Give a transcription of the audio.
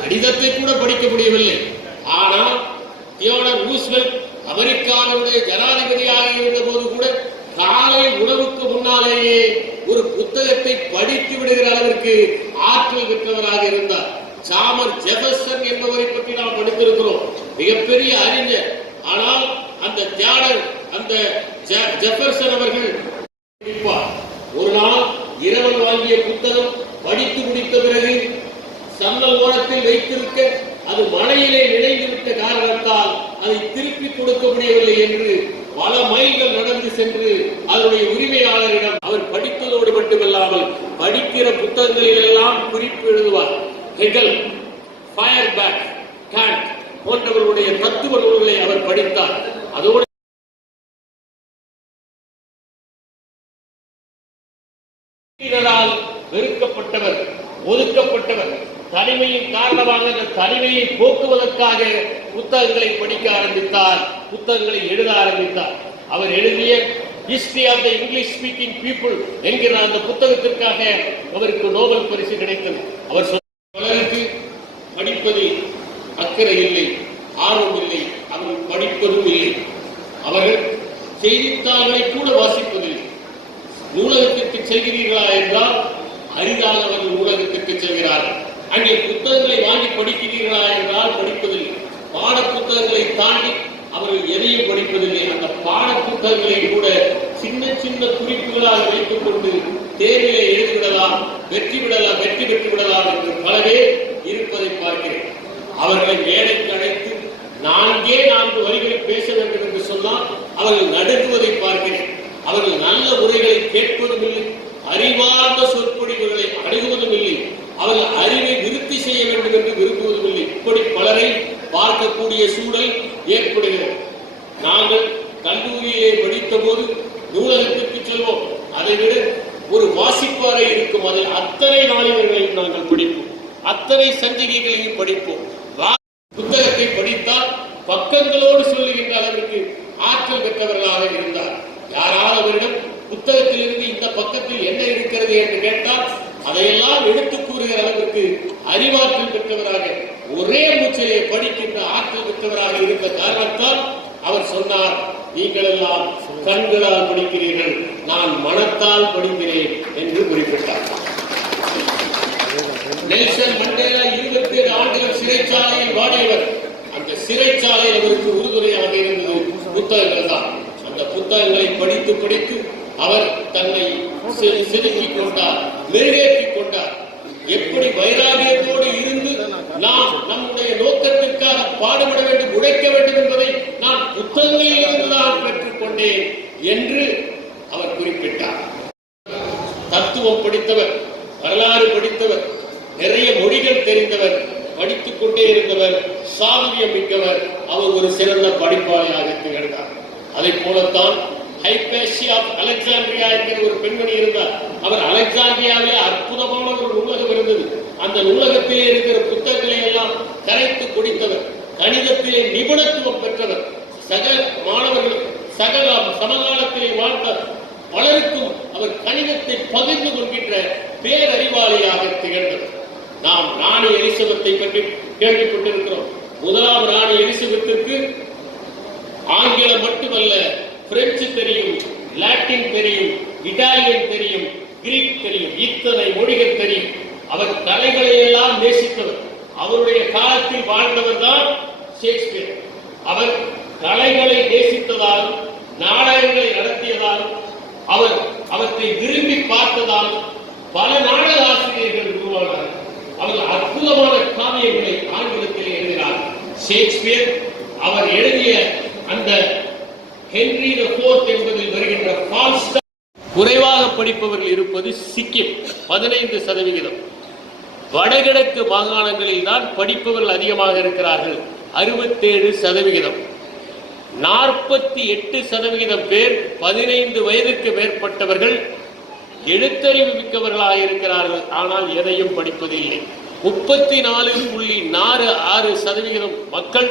கடிதத்தை கூட படிக்க முடியவில்லை ஆனால் தியோடர் ரூஸ்வெல்ட் அமெரிக்காவினுடைய ஜனாதிபதியாக இருந்த போது கூட காலை உணவுக்கு முன்னாலேயே ஒரு புத்தகத்தை படித்து விடுகிற அளவிற்கு ஆற்றல் மிக்கவராக இருந்தார். சாமர் ஜெபர்சன் என்பவரை பற்றி நாம் படித்திருக்கிறோம். மிகப்பெரிய அறிஞர். ஆனால் அந்த தியாடர் அந்த ஜெபர்சன் அவர்கள் ஒரு நாள் இரவல் வாங்கிய புத்தகம் படி சன்னல் ஓரத்தில் வைத்திருக்க அது மழையிலே நினைந்து விட்ட காரணத்தால் அதை திருப்பி கொடுக்க முடியவில்லை என்று பல மைல்கள் நடந்து சென்று அதனுடைய உரிமையாளரிடம் அவர் படித்ததோடு மட்டுமல்லாமல் படிக்கிற புத்தகங்களில் எல்லாம் குறிப்பு எழுதுவார். ஹெகல் ஃபயர்பேக் காண்ட் போன்றவர்களுடைய தத்துவ நூல்களை அவர் படித்தார். அதோடு வீரரால் வெறுக்கப்பட்டவர் ஒதுக்கப்பட்டவர். தனிமையின் காரணமாக அந்த தனிமையை போக்குவதற்காக புத்தகங்களை படிக்க ஆரம்பித்தார் புத்தகங்களை எழுத ஆரம்பித்தார். அவர் எழுதிய history of the English speaking people என்கிற அந்த புத்தகத்திற்காக அவருக்கு நோபல் பரிசு கிடைத்தது. அவர் சொன்ன பலருக்கு படிப்பதில் அக்கறை இல்லை ஆர்வம் இல்லை. அவர்கள் படிப்பதும் இல்லை. அவர்கள் செய்தித்தாள்களை கூட வாசிப்பதில்லை. நூலகத்திற்கு செல்கிறீர்களா என்றால் அரிதாக அவர்கள் நூலகத்திற்கு செல்கிறார்கள். அங்கே புத்தகங்களை வாங்கி படிக்கிறீர்களா என்றால் படிப்பதில்லை. பாட புத்தகங்களை தாண்டி அவர்கள் எதையும் படிப்பதில்லை. அந்த பாட புத்தகங்களை கூட சின்ன சின்ன குறிப்புகளாக வைத்துக் கொண்டு தேர்விலே எழுதிவிடலாம் வெற்றி விடலாம் வெற்றி பெற்று விடலாம் என்று பலவே இருப்பதை பார்க்கிறேன். அவர்களை மேடைக்கு அழைத்து நான்கே நான்கு வரிகளை பேச வேண்டும் என்று சொன்னால் அவர்கள் நடத்துவதை பார்க்கிறேன். அவர்கள் நல்ல உரைகளை கேட்பதும் இல்லை. அறிவார்ந்த சொற்பொழிவுகளை வேண்டும் என்று விரும்புவதும் இல்லை இப்படி பலரை பார்க்கக்கூடிய சூழல் ஏற்படுகிறது. நாங்கள் கல்லூரியிலே படித்த போது நூலகத்திற்கு செல்வோம். அதை விட ஒரு வாசிப்பாறை இருக்கும். அதில் அத்தனை நாளிதழ்களையும் நாங்கள் படிப்போம். அத்தனை சஞ்சிகைகளையும் படிப்போம். புத்தகத்தை படித்தால் பக்கங்களோடு சொல்லுகின்ற அளவிற்கு ஆற்றல் பெற்றவர்களாக இருந்தார். யாராவது அவரிடம் புத்தகத்திலிருந்து இந்த பக்கத்தில் என்ன இருக்கிறது என்று கேட்டால் அதையெல்லாம் எடுத்து கூறுகிற அளவிற்கு அறிவாற்றல் பெற்றவராக ஒரே மூச்சிலே படிக்கின்ற ஆற்றல் பெற்றவராக இருந்த காரணத்தால் அவர் சொன்னார் நீங்கள் எல்லாம் கண்களால் படிக்கிறீர்கள் நான் மனத்தால் படிக்கிறேன் என்று குறிப்பிட்டார். நெல்சன் மண்டேலா இருபத்தி ஏழு ஆண்டுகள் சிறைச்சாலையில் வாடியவர். அந்த சிறைச்சாலையில் அவருக்கு உறுதுணையாக இருந்தது புத்தகங்கள் தான். அந்த புத்தகங்களை படித்து படித்து அவர் தன்னை செ- செதுக்கிக் கொண்டார் மெருகேற்றிக் கொண்டார். எப்படி வைராகியத்தோடு இருந்து நாம் நம்முடைய நோக்கத்திற்காக பாடுபட வேண்டும் உழைக்க வேண்டும் என்பதை நான் புத்தகங்களில் இருந்துதான் பெற்றுக்கொண்டேன் என்று அவர் குறிப்பிட்டார். தத்துவம் படித்தவர் வரலாறு படித்தவர் நிறைய மொழிகள் தெரிந்தவர் படித்துக் கொண்டே இருந்தவர் சாதுரியம் மிக்கவர் அவர் ஒரு சிறந்த படிப்பாளியாக திகழ்ந்தார். அதை போலத்தான் ஹைபேஷியா அலெக்சாண்ட்ரியா என்கிற ஒரு பெண்மணி இருந்தார். அவர் அலெக்சாண்ட்ரியாவிலே அற்புதமான ஒரு அந்த நூலகத்திலே இருக்கிற புத்தகங்களை எல்லாம் கரைத்து குடித்தவர் கணிதத்திலே நிபுணத்துவம் பெற்றவர் சக மாணவர்கள் சகல சமகாலத்திலே வாழ்ந்த பலருக்கும் அவர் கணிதத்தை பகிர்ந்து கொள்கின்ற பேரறிவாளியாக திகழ்ந்தவர். நாம் ராணி எலிசபெத்தை பற்றி கேள்விப்பட்டிருக்கிறோம். முதலாம் ராணி எலிசபெத்திற்கு ஆங்கிலம் மட்டுமல்ல பிரெஞ்சு தெரியும் லாட்டின் தெரியும் இட்டாலியன் தெரியும் கிரீக் தெரியும் இத்தனை மொழிகள் தெரியும். அவர் கலைகளை எல்லாம் நேசித்தவர். அவருடைய காலத்தில் வாழ்ந்தவர் தான் ஷேக்ஸ்பியர். அவர் கலைகளை நேசித்ததால் நாடகங்களை நடத்தியதால் அவர் அவற்றை விரும்பி பார்த்ததால் பல நாடக ஆசிரியர்கள் உருவானார். அவர் அற்புதமான காவியங்களை ஆங்கிலத்தில் எழுதினார். ஷேக்ஸ்பியர் அவர் எழுதிய அந்த ஹென்றி த என்பதில் வருகின்ற குறைவாக படிப்பவர்கள் இருப்பது சிக்கிம் பதினைந்து சதவிகிதம். வடகிழக்கு மாகாணங்களில் தான் படிப்பவர்கள் அதிகமாக இருக்கிறார்கள். அறுபத்தேழு சதவிகிதம். நாற்பத்தி எட்டு சதவிகிதம் பேர் பதினைந்து வயதுக்கு மேற்பட்டவர்கள் எழுத்தறிவு மிக்கவர்களாக இருக்கிறார்கள். ஆனால் எதையும் படிப்பதில்லை. முப்பத்தி நாலு புள்ளி நாலு ஆறு சதவிகிதம் மக்கள்